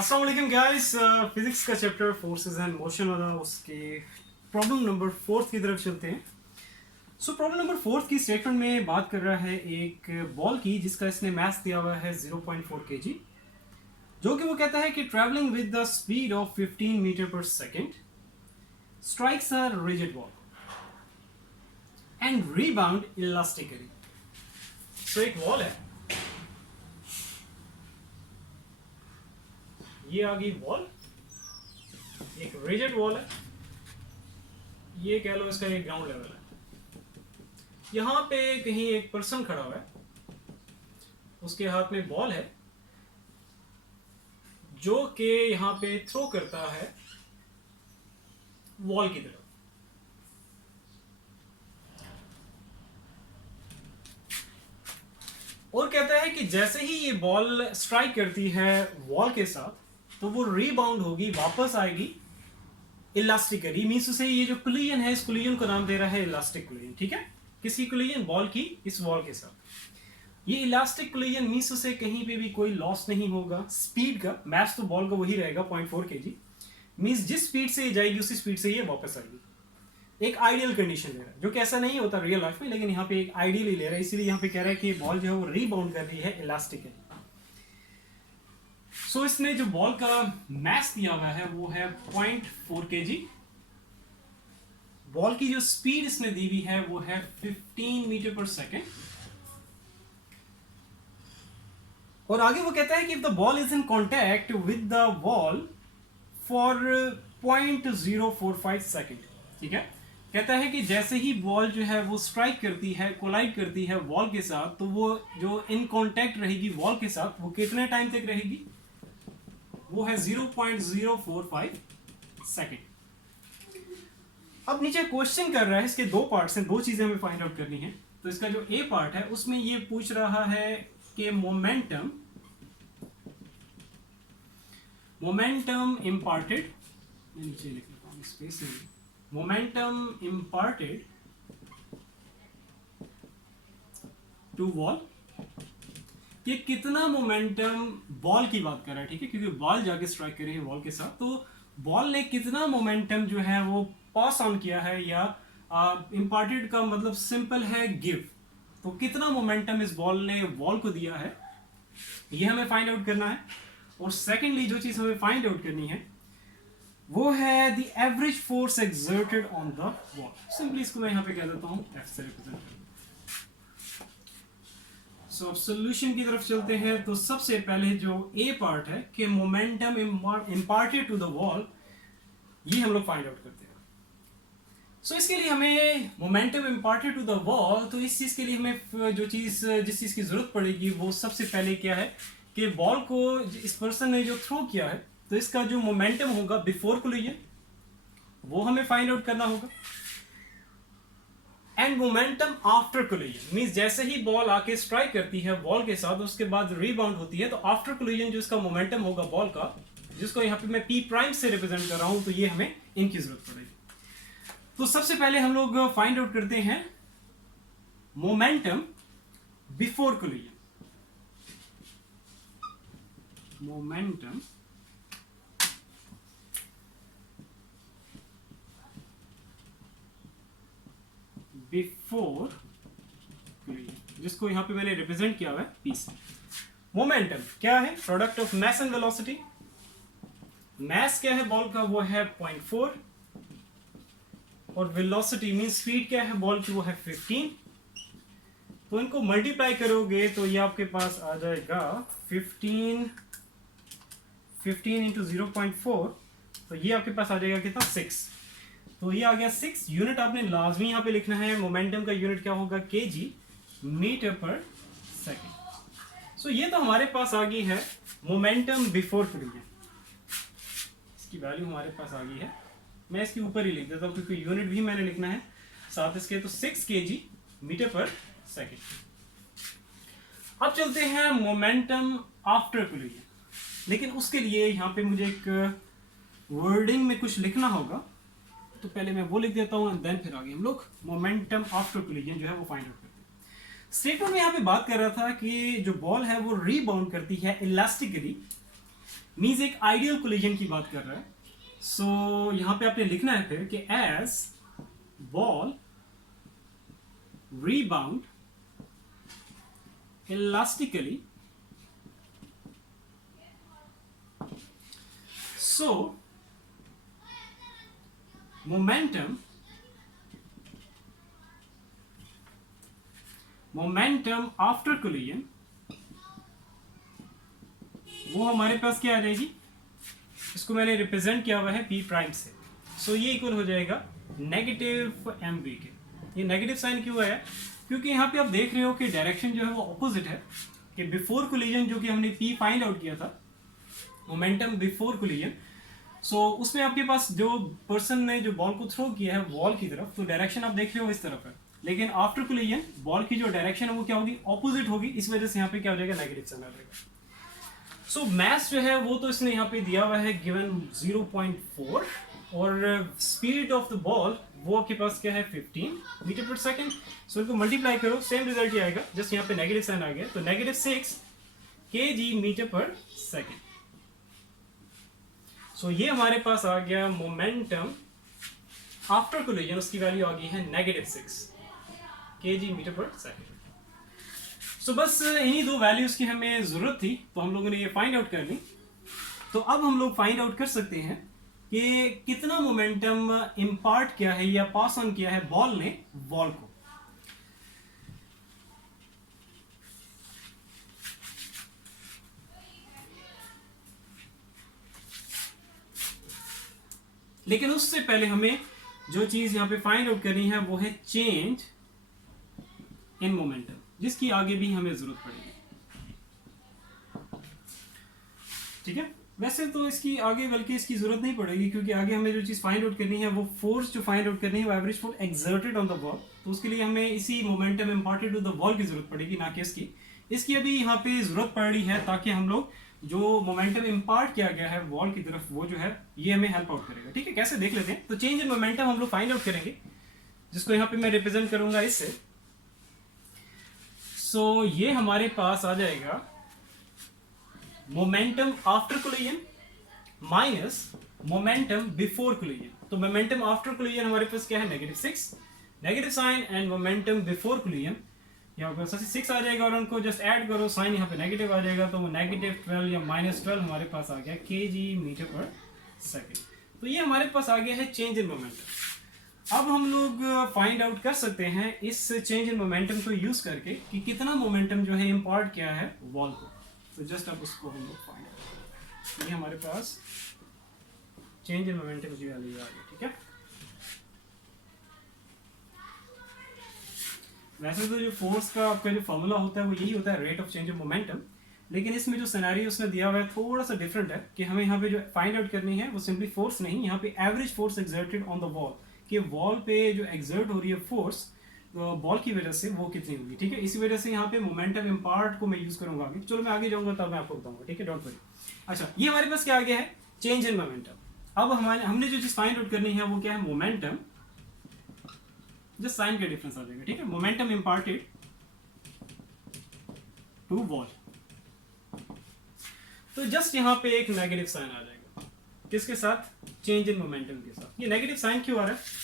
अस्सलाम वालेकुम guys. Physics का चैप्टर फोर्सेस एंड मोशन वाला उसके प्रॉब्लम नंबर 4 की तरफ चलते हैं। सो प्रॉब्लम नंबर 4 की स्टेटमेंट में बात कर रहा है एक बॉल की जिसका इसने मास दिया हुआ है 0.4 kg, जो कि वो कहता है कि travelling with the speed of 15 metre per second strikes a rigid ball and rebound elastically. So एक बॉल है, ये आ गई बॉल, एक रिजिड वॉल है, ये कह लो इसका एक ग्राउंड लेवल है। यहाँ पे कहीं एक पर्सन खड़ा हुआ है, उसके हाथ में बॉल है जो कि यहाँ पे थ्रो करता है वॉल की तरफ। और कहता है कि जैसे ही ये बॉल स्ट्राइक करती है वॉल के साथ तो वो रीबाउंड होगी, वापस आएगी इलास्टिकली। मीन्स उसे ये जो कोलिजन है, इस कोलिजन को नाम दे रहा है इलास्टिक कोलिजन। ठीक है, किसी कोलिजन बॉल की इस वॉल के साथ। ये इलास्टिक कोलिजन मीन्स उसे कहीं पे भी कोई लॉस नहीं होगा स्पीड का। मैस तो बॉल का वही रहेगा 0.4 kg। मीन्स जिस स्पीड से ये जाएगी उसी स्पीड से ये वापस आएगी। एक आइडियल कंडीशन ले रहा है, जो कि ऐसा नहीं होता रियल लाइफ में, लेकिन यहाँ पे एक आइडियल ही ले रहा है। इसीलिए यहाँ पे कह रहा है कि बॉल जो है वो रीबाउंड कर रही है इलास्टिकली। सो इसने जो बॉल का मैस दिया हुआ है वो है 0.4 kg। बॉल की जो स्पीड इसने दी हुई है वो है 15 मीटर पर सेकेंड। और आगे वो कहता है कि if the ball is in contact with the wall for 0.045 second. ठीक है, कहता है कि जैसे ही बॉल जो है वो स्ट्राइक करती है, कोलाइड करती है वॉल के साथ, तो वो जो इन कॉन्टैक्ट रहेगी वॉल के साथ वो कितने टाइम तक रहेगी? वो है 0.045 सेकेंड। अब नीचे क्वेश्चन कर रहा है, इसके दो पार्ट्स हैं, दो चीजें हमें फाइंड आउट करनी है। तो इसका जो ए पार्ट है उसमें ये पूछ रहा है कि मोमेंटम इम्पार्टेड, नीचे लिख लेता हूं स्पेस में, मोमेंटम इम्पार्टेड टू वॉल। ये कितना मोमेंटम बॉल की बात कर रहा है। ठीक है, क्योंकि बॉल जाके स्ट्राइक कर रही है वॉल के साथ, तो बॉल ने कितना मोमेंटम जो है वो पास ऑन किया है, या इम्पार्टेड का मतलब सिंपल है गिव। तो कितना मोमेंटम इस बॉल ने वॉल को दिया है, ये हमें फाइंड आउट करना है। और सेकेंडली जो चीज हमें फाइंड आउट करनी है वो है the average force exerted on the wall. Simply इसको मैं यहाँ पे कह देता हूँ एफ से रिप्रेजेंट। सो अब सोल्यूशन की तरफ चलते हैं। तो सबसे पहले जो ए पार्ट है कि momentum imparted to the wall, ये हम लोग फाइंड आउट करते हैं। सो इसके लिए हमें momentum imparted to the wall, तो इस चीज के लिए हमें जिस चीज की जरूरत पड़ेगी वो सबसे पहले क्या है कि बॉल को इस पर्सन ने जो थ्रो किया है, तो इसका जो मोमेंटम होगा बिफोर कोलिजन वो हमें फाइंड आउट करना होगा। And momentum after collision means जैसे ही बॉल आके स्ट्राइक करती है वॉल के साथ, उसके बाद रीबाउंड होती है, तो आफ्टर कोलिजन जो इसका मोमेंटम होगा बॉल का, जिसको यहाँ पे मैं पी प्राइम से रिप्रेजेंट कर रहा हूं, तो ये हमें इनकी जरूरत पड़ेगी। तो सबसे पहले हम लोग फाइंड आउट करते हैं momentum before collision. Momentum before collision, जिसको यहां पे मैंने रिप्रेजेंट किया हुआ है पी से। मोमेंटम क्या है? Product of mass and velocity. Mass क्या है बॉल का? वो है 0.4, और वेलोसिटी मीन स्पीड क्या है बॉल की? वो है 15। तो इनको मल्टीप्लाई करोगे तो ये आपके पास आ जाएगा 15 इंटू 0.4, तो ये आपके पास आ जाएगा कितना? 6। तो ये आ गया 6। यूनिट आपने लाजमी यहाँ पे लिखना है। मोमेंटम का यूनिट क्या होगा? kg metre per second. सो ये तो हमारे पास आ गई है मोमेंटम बिफोर कोलिजन, इसकी वैल्यू हमारे पास आ गई है। मैं इसके ऊपर ही लिख देता हूँ क्योंकि यूनिट भी मैंने लिखना है साथ इसके। तो 6 kg मीटर पर सेकेंड। अब चलते हैं मोमेंटम आफ्टर कोलिजन, लेकिन उसके लिए यहाँ पे मुझे एक वर्डिंग में कुछ लिखना होगा, तो पहले मैं वो लिख देता हूँ एंड देन फिर आगे हम लोग मोमेंटम आफ्टर कोलिजन जो है वो फाइंड आउट करते हैं। स्टेटमेंट में यहाँ पे बात कर रहा था कि जो बॉल है वो रीबाउंड करती है इलास्टिकली, मीन्स एक आइडियल कोलिजन की बात कर रहा है। सो यहाँ पे आपने लिखना है फिर कि as ball rebound elastically, so momentum after collision वो हमारे पास क्या आ जाएगी, इसको मैंने रिप्रेजेंट किया हुआ है P प्राइम से। सो ये इक्वल हो जाएगा नेगेटिव mv के। ये नेगेटिव साइन क्यों आया, क्योंकि यहाँ पे आप देख रहे हो कि डायरेक्शन जो है वो ऑपोजिट है, कि बिफोर कोलिजन जो कि हमने P फाइंड आउट किया था, मोमेंटम बिफोर कोलिजन, सो उसमें आपके पास जो पर्सन ने जो बॉल को थ्रो किया है वॉल की तरफ, तो डायरेक्शन आप देख रहे हो इस तरफ है, लेकिन आफ्टर कोलिजन बॉल की जो डायरेक्शन है वो क्या होगी, ऑपोजिट होगी। इस वजह से यहाँ पे क्या हो जाएगा, नेगेटिव साइन आ जाएगा। सो मैथ जो है वो तो इसने यहाँ पे दिया हुआ है गिवन 0.4, और स्पीड ऑफ द बॉल वो आपके पास क्या है 15 मीटर पर सेकेंड। सो इनको मल्टीप्लाई करो, सेम रिजल्ट ही आएगा, जस्ट यहाँ पे नेगेटिव साइन आ गया, तो negative 6 kg metre per second. सो ये हमारे पास आ गया मोमेंटम आफ्टर कोलिजन, उसकी वैल्यू आ गई है negative 6 kg metre per second. सो बस इन्हीं दो वैल्यूज की हमें जरूरत थी, तो हम लोगों ने ये फाइंड आउट कर ली। तो अब हम लोग फाइंड आउट कर सकते हैं कि कितना मोमेंटम इम्पार्ट किया है या पास ऑन किया है बॉल ने वॉल को। लेकिन उससे पहले हमें जो चीज यहां पे फाइंड आउट करनी है वो है चेंज इन मोमेंटम, जिसकी आगे भी हमें जरूरत पड़ेगी। ठीक है, वैसे तो इसकी आगे बल्कि इसकी जरूरत नहीं पड़ेगी, क्योंकि आगे हमें जो चीज फाइंड आउट करनी है वो फोर्स जो फाइंड आउट करनी है वो average force exerted on the ball, तो उसके लिए हमें इसी momentum imparted to the ball की जरूरत पड़ेगी, ना कि इसकी अभी यहाँ पे जरूरत पड़ रही है, ताकि हम लोग जो मोमेंटम इम्पार्ट किया गया है वॉल की तरफ वो जो है ये हमें हेल्प आउट करेगा। ठीक है, कैसे देख लेते हैं। तो चेंज इन मोमेंटम हम लोग फाइंड आउट करेंगे, जिसको यहाँ पे मैं रिप्रेजेंट करूंगा इससे। सो ये हमारे पास आ जाएगा momentum after collision minus momentum before collision. तो मोमेंटम आफ्टर कोलिजन हमारे पास क्या है, negative 6, negative sign, and momentum before collision यहाँ पर 6 आ जाएगा, और उनको जस्ट ऐड करो, साइन यहाँ पे नेगेटिव आ जाएगा, तो नेगेटिव 12 या -12 हमारे पास आ गया kg मीटर पर सेकेंड। तो ये हमारे पास आ गया है चेंज इन मोमेंटम। अब हम लोग फाइंड आउट कर सकते हैं इस चेंज इन मोमेंटम को यूज करके कि कितना मोमेंटम जो है इम्पार्ट किया है वॉल को। तो जस्ट अब उसको हम लोग फाइंड आउट, ये हमारे पास चेंज इन मोमेंटम की वैल्यू आ गई। ठीक है, वैसे तो जो फोर्स का आपका जो फॉर्मूला होता है वो यही होता है, rate of change of momentum, लेकिन इसमें जो सिनेरियो उसने दिया हुआ है थोड़ा सा डिफरेंट है, कि हमें यहाँ पे जो फाइंड आउट करनी है वो सिंपली फोर्स नहीं, यहाँ पे average force exerted on the wall, कि वॉल पे जो एक्सर्ट हो रही है फोर्स बॉल की वजह से वो कितनी होगी। ठीक है, इसी वजह से यहाँ पे मोमेंटम इम्पार्ट को मैं यूज करूंगा आगे। चलो मैं आगे जाऊंगा तब मैं आपको बताऊंगा। ठीक है, डोंट वरी। अच्छा, ये हमारे पास क्या आ गया है, चेंज इन मोमेंटम। अब हमने जो चीज फाइंड आउट करनी है वो क्या है, मोमेंटम, जस्ट साइन का डिफरेंस आ जाएगा। ठीक है, मोमेंटम इम्पार्टेड टू वॉल, तो जस्ट यहाँ पे एक नेगेटिव साइन आ जाएगा, किसके साथ, चेंज इन मोमेंटम के साथ। ये नेगेटिव साइन क्यों आ रहा है,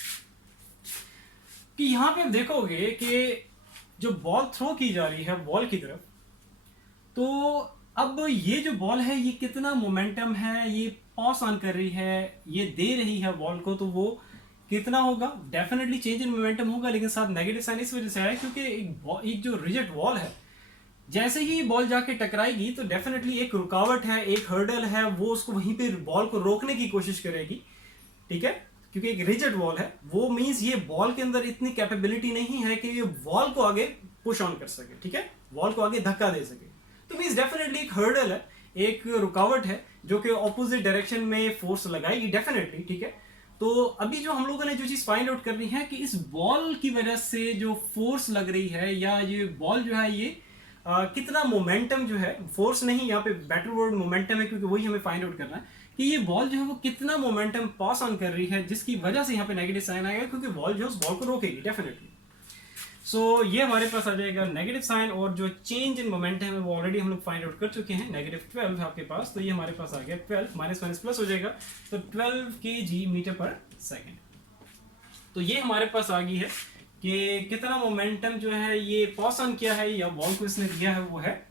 कि यहाँ पे आप देखोगे कि जो बॉल थ्रो की जा रही है वॉल की तरफ, तो अब ये जो बॉल है ये कितना मोमेंटम है ये पास ऑन कर रही है, ये दे रही है बॉल को, तो वो कितना होगा, डेफिनेटली चेंज इन मोमेंटम होगा, लेकिन साथ नेगेटिव साइन इस वजह से आया क्योंकि एक जो रिजिड वॉल है, जैसे ही बॉल जाके टकराएगी तो डेफिनेटली एक रुकावट है, एक हर्डल है, वो उसको वहीं पे बॉल को रोकने की कोशिश करेगी। ठीक है, क्योंकि एक रिजिड वॉल है, वो मींस ये बॉल के अंदर इतनी कैपेबिलिटी नहीं है कि ये वॉल को आगे पुश ऑन कर सके। ठीक है, वॉल को आगे धक्का दे सके, तो मींस डेफिनेटली एक हर्डल है, एक रुकावट है जो कि ऑपोजिट डायरेक्शन में फोर्स लगाएगी डेफिनेटली। ठीक है, तो अभी जो हम लोगों ने जो चीज फाइंड आउट करनी है कि इस बॉल की वजह से जो फोर्स लग रही है, या ये बॉल जो है ये कितना मोमेंटम जो है, फोर्स नहीं, यहाँ पे बेटर वर्ड मोमेंटम है, क्योंकि वही हमें फाइंड आउट करना है कि ये बॉल जो है वो कितना मोमेंटम पास ऑन कर रही है, जिसकी वजह से यहाँ पे नेगेटिव साइन आएगा, क्योंकि बॉल जो है उस बॉल को रोकेगी डेफिनेटली। सो ये हमारे पास आ जाएगा नेगेटिव साइन, और जो चेंज इन मोमेंटम है वो ऑलरेडी हम लोग फाइंड आउट कर चुके हैं, -12 है आपके पास, तो ये हमारे पास आ गया 12, माइनस माइनस प्लस हो जाएगा, तो 12 kg मीटर पर सेकेंड। तो ये हमारे पास आ गई है कि कितना मोमेंटम जो है ये पास ऑन किया है या वॉल को इसने दिया है, वो है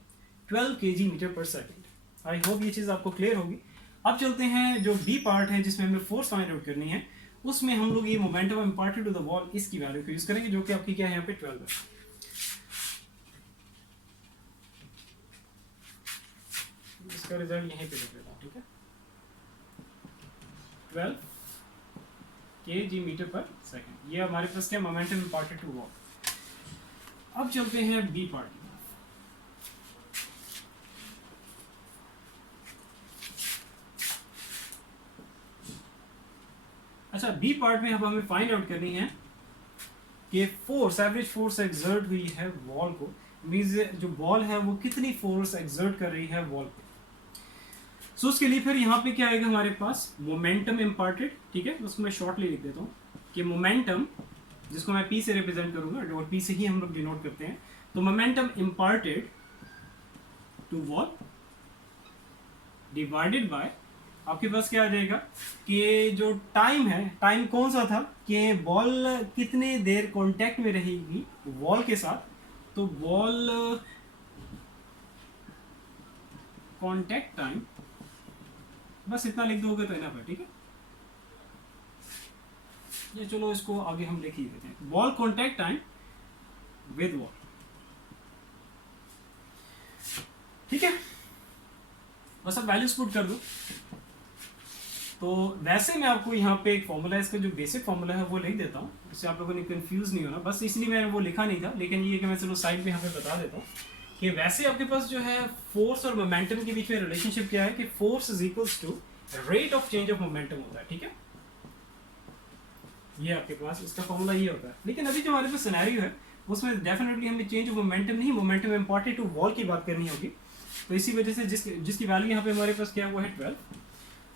12 kg metre per second. I hope ये चीज़ आपको क्लियर होगी। अब चलते हैं जो बी पार्ट है जिसमें हमें फोर्स फाइंड आउट करनी है, उसमें हम लोग ये momentum imparted to the wall इसकी वैल्यू को यूज करेंगे, जो कि आपकी क्या है यहाँ पे 12 है। इसका रिजल्ट यहीं पे लिख देता हूँ, ठीक है, 12 kg मीटर पर सेकेंड। ये हमारे पास क्या मोमेंटम इम्पार्टेड टू वॉल। अब चलते हैं बी पार्ट की। अच्छा, बी पार्ट में अब हमें फाइंड आउट करनी है कि फोर्स, एवरेज फोर्स एक्सर्ट हुई है वॉल को, मींस जो बॉल है वो कितनी फोर्स एक्सर्ट कर रही है वॉल पे। सो उसके लिए फिर यहाँ पे क्या आएगा हमारे पास, मोमेंटम इम्पार्टेड, ठीक है, उसको मैं शॉर्टली लिख देता हूँ कि मोमेंटम, जिसको मैं पी से रिप्रेजेंट करूंगा और पी से ही हम लोग डिनोट करते हैं, तो momentum imparted to wall divided by, आपके पास क्या आ जाएगा कि जो टाइम है, टाइम कौन सा था कि बॉल कितने देर कांटेक्ट में रहेगी वॉल के साथ, तो बॉल कांटेक्ट टाइम, बस इतना लिख दोगे तो इनफ है, ठीक है। ये चलो इसको आगे हम लिख ही देते हैं, ball contact time with wall, ठीक है। बस अब वैल्यूज पुट कर दो। तो वैसे मैं आपको यहाँ पे एक फॉर्मूला है, इसका जो बेसिक फॉर्मूला है वो लिख देता हूँ, इससे आप लोगों ने कंफ्यूज नहीं होना, बस इसलिए मैंने वो लिखा नहीं था, लेकिन ये कि मैं चलो साइड में यहाँ पे बता देता हूँ कि वैसे आपके पास जो है फोर्स और मोमेंटम के बीच में रिलेशनशिप क्या है कि force is equals to rate of change of momentum होता है, ठीक है। ये आपके पास इसका फॉर्मूला ये होता है, लेकिन अभी जो हमारे पास सिनेरियो है उसमें डेफिनेटली हमें चेंज ऑफ मोमेंटम नहीं, मोमेंटम इम्पॉर्टेंट टू वॉल की बात करनी होगी। तो इसी वजह से जिसकी वैल्यू यहाँ पे हमारे पास क्या हुआ है 12,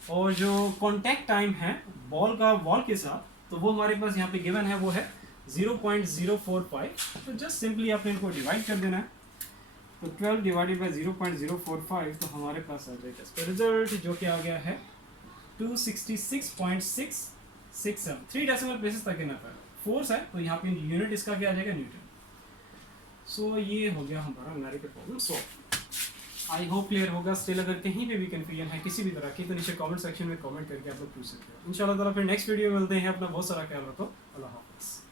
और जो कॉन्टैक्ट टाइम है बॉल का वॉल के साथ, तो वो हमारे पास यहाँ पे गिवन है, वो है 0.045। तो जस्ट सिंपली आपने इनको डिवाइड कर देना है, तो 12 डिवाइडेड बाई 0.045, तो हमारे पास आ जाएगा इसका रिजल्ट, जो कि आ गया है 266.667, 3 डेसिमल प्लेसेस तक ना पाए। फोर्स है तो यहाँ पे यूनिट इसका क्या आ जाएगा, न्यूटन। सो ये हो गया हमारा numerical problem solve. I hope clear होगा। स्टिल अगर कहीं पे भी कंफ्यूजन है किसी भी तरह की, तो नीचे कमेंट सेक्शन में कमेंट करके आप लोग पूछ सकते हो। इंशाल्लाह ताला फिर नेक्स्ट वीडियो में मिलते हैं। अपना बहुत सारा ख्याल रखो। अल्लाह हाफ़िज़।